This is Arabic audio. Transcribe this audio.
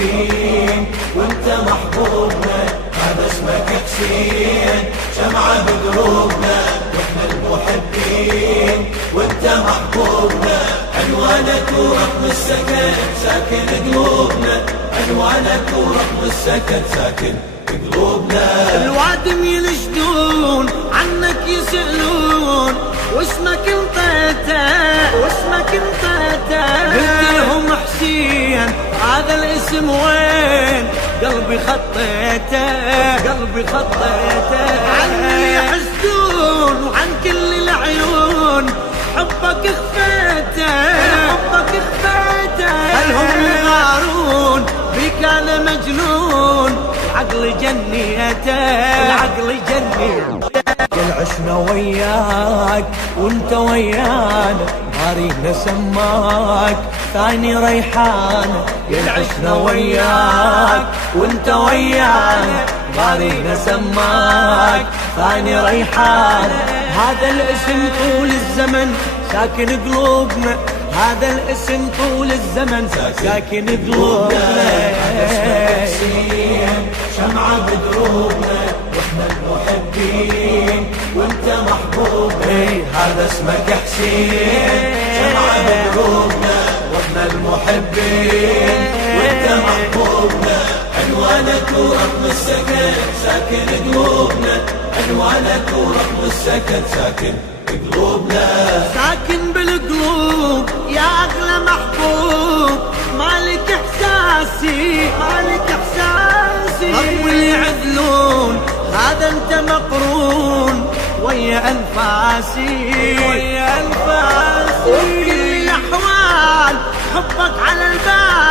المحبين وانت محبوبنا، هذا اسمك حسين شمعة بقلوبنا، واحنا المحبين وانت محبوبنا، عنوانك ورقم السكن ساكن قلوبنا، عنوانك ورقم السكن ساكن قلوبنا. الوادم ينشدون عنك يسألون واسمك انطيته واسمك انطيته، قلت لهم حسين هذا الاسم وين؟ قلبي خطيته قلبي خطيته. عني يحسدون وعن كل العيون حبك اخفيته حبك اخفيته، خلهم يغارون بك انا مجنون، العقل جنيته العقل جنيته. عشنا وياك وانت ويانا، مارينا سماك ثاني ريحانة، عشنا وياك وانت ويانا، مارينا سماك ثاني ريحانة. هذا الاسم طول الزمن ساكن قلوبنا، هذا الاسم طول الزمن ساكن قلوبنا. شمعة بدروبنا واحنا المحبين وانت محبوبنا، هذا اسمك حسين شمعة بدروبنا واحنا المحبين وانت محبوبنا، عنوانك ورقم السكن ساكن قلوبنا، عنوانك ورقم السكن ساكن قلوبنا. ساكن بالقلوب يا اغلى محبوب، مالك احساسي مالك احساسي، رغم اللي يعذلون هذا انت مقرون ويا انفاسي ويا انفاسي، وبكل الاحوال حبك على البال